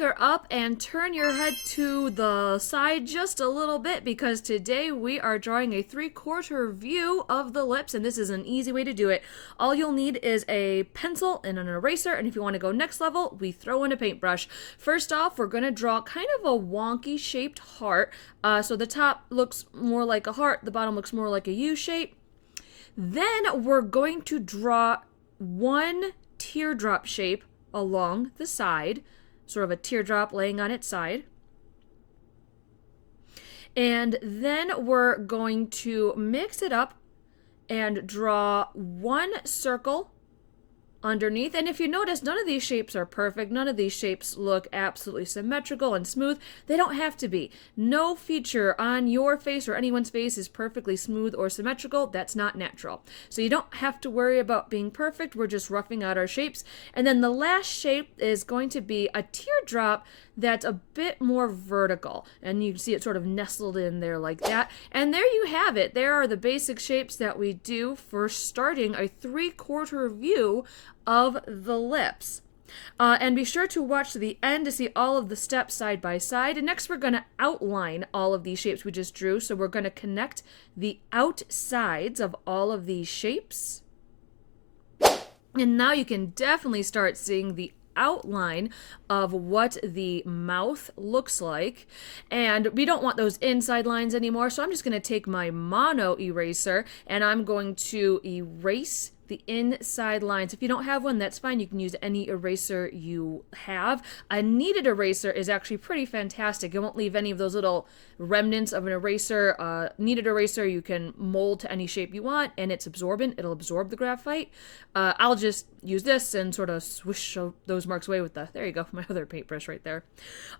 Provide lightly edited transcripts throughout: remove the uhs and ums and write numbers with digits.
pucker up and turn your head to the side just a little bit, because today we are drawing a 3/4 view of the lips, and this is an easy way to do it. All you'll need is a pencil and an eraser, and if you want to go next level, we throw in a paintbrush. First off, we're going to draw kind of a wonky shaped heart. So the top looks more like a heart, the bottom looks more like a U shape. Then we're going to draw one teardrop shape along the side, sort of a teardrop laying on its side. And then we're going to mix it up and draw one circle underneath. And if you notice, none of these shapes are perfect. None of these shapes look absolutely symmetrical and smooth. They don't have to be. No feature on your face or anyone's face is perfectly smooth or symmetrical. That's not natural. So you don't have to worry about being perfect. We're just roughing out our shapes. And then the last shape is going to be a teardrop that's a bit more vertical, and you can see it sort of nestled in there like that. And there you have it. There are the basic shapes that we do for starting a 3/4 view of the lips. And be sure to watch to the end to see all of the steps side by side. And next we're going to outline all of these shapes we just drew. So we're going to connect the outsides of all of these shapes. And now you can definitely start seeing the outline of what the mouth looks like. And we don't want those inside lines anymore, so I'm just going to take my mono eraser and I'm going to erase the inside lines. If you don't have one, that's fine. You can use any eraser you have. A kneaded eraser is actually pretty fantastic. It won't leave any of those little remnants of an eraser. Kneaded eraser you can mold to any shape you want, and it's absorbent. It'll absorb the graphite. I'll just use this and sort of swish those marks away with there you go, my other paintbrush right there.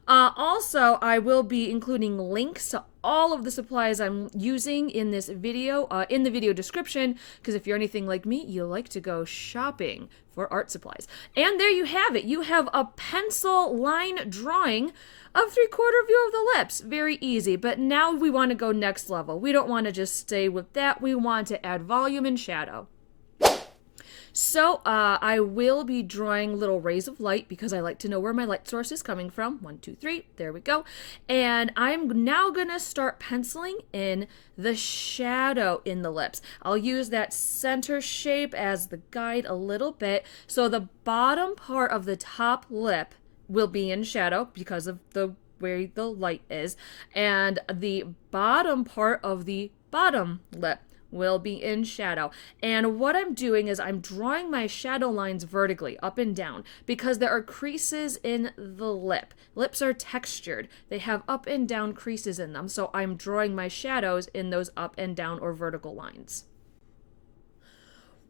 Also, I will be including links to all of the supplies I'm using in this video in the video description, because if you're anything like me, you like to go shopping for art supplies. And there you have it. You have a pencil line drawing of 3/4 view of the lips. Very easy. But now we want to go next level. We don't want to just stay with that. We want to add volume and shadow. So I will be drawing little rays of light because I like to know where my light source is coming from. 1, 2, 3. There we go. And I'm now going to start penciling in the shadow in the lips. I'll use that center shape as the guide a little bit. So the bottom part of the top lip will be in shadow because of where the light is. And the bottom part of the bottom lip will be in shadow. And what I'm doing is I'm drawing my shadow lines vertically up and down because there are creases in the lip. Lips are textured. They have up and down creases in them. So I'm drawing my shadows in those up and down or vertical lines.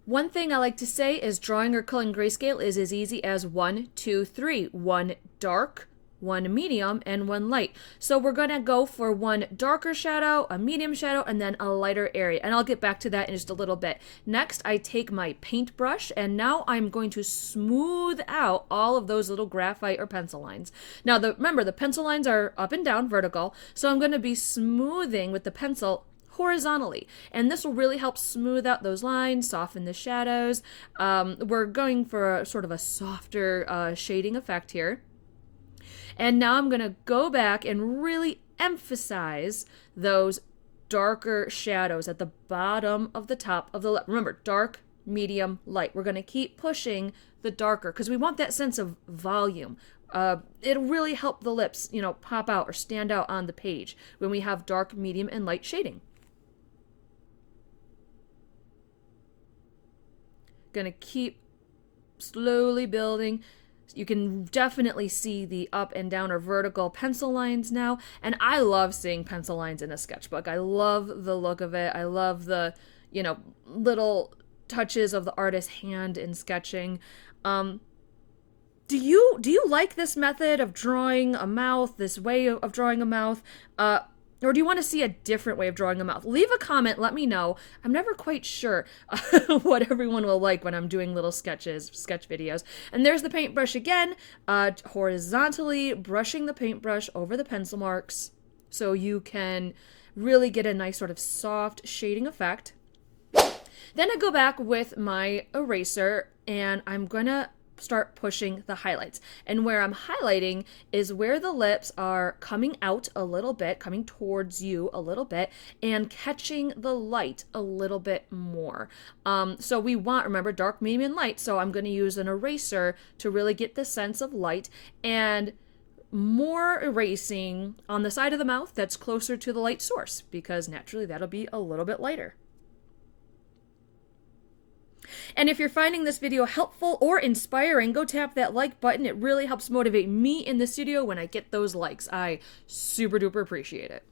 One thing I like to say is drawing or coloring grayscale is as easy as 1, 2, 3. One dark, one medium, and one light. So we're going to go for one darker shadow, a medium shadow, and then a lighter area. And I'll get back to that in just a little bit. Next, I take my paintbrush, and now I'm going to smooth out all of those little graphite or pencil lines. Now, remember, the pencil lines are up and down, vertical, so I'm going to be smoothing with the pencil horizontally, and this will really help smooth out those lines, soften the shadows. We're going for sort of a softer shading effect here. And now I'm going to go back and really emphasize those darker shadows at the bottom of the top of the lip. Remember, dark, medium, light. We're going to keep pushing the darker because we want that sense of volume. It'll really help the lips, pop out or stand out on the page when we have dark, medium, and light shading. Going to keep slowly building. You can definitely see the up and down or vertical pencil lines now. And I love seeing pencil lines in a sketchbook. I love the look of it. I love the, little touches of the artist's hand in sketching. Do you like this method of drawing a mouth, this way of drawing a mouth? Or do you want to see a different way of drawing a mouth? Leave a comment, let me know. I'm never quite sure what everyone will like when I'm doing little sketch videos. And there's the paintbrush again, horizontally brushing the paintbrush over the pencil marks so you can really get a nice sort of soft shading effect. Then I go back with my eraser and I'm gonna start pushing the highlights. And where I'm highlighting is where the lips are coming out a little bit, coming towards you a little bit, and catching the light a little bit more. So we want, remember, dark, medium, and light. So I'm going to use an eraser to really get the sense of light, and more erasing on the side of the mouth that's closer to the light source, because naturally that'll be a little bit lighter. And if you're finding this video helpful or inspiring, go tap that like button. It really helps motivate me in the studio when I get those likes. I super duper appreciate it.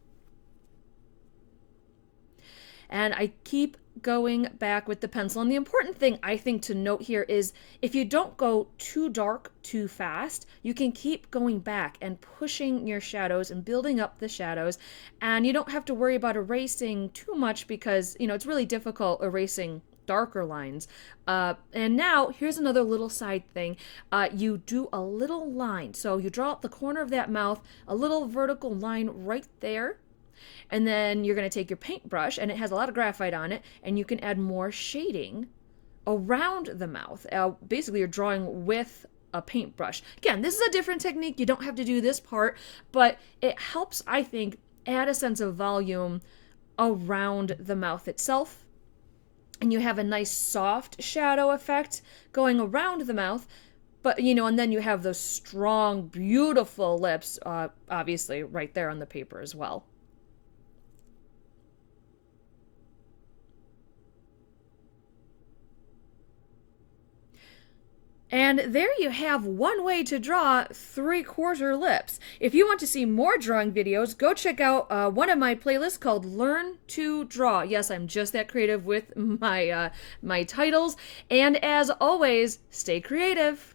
And I keep going back with the pencil. And the important thing I think to note here is if you don't go too dark too fast, you can keep going back and pushing your shadows and building up the shadows. And you don't have to worry about erasing too much because, you know, it's really difficult erasing darker lines. And now here's another little side thing. You do a little line. So you draw out the corner of that mouth, a little vertical line right there. And then you're going to take your paintbrush, and it has a lot of graphite on it, and you can add more shading around the mouth. Basically, you're drawing with a paintbrush. Again, this is a different technique. You don't have to do this part, but it helps, I think, add a sense of volume around the mouth itself. And you have a nice soft shadow effect going around the mouth, but, you know, and then you have those strong, beautiful lips, obviously, right there on the paper as well. And there you have one way to draw 3/4 lips. If you want to see more drawing videos, go check out one of my playlists called Learn to Draw. Yes, I'm just that creative with my titles. And as always, stay creative.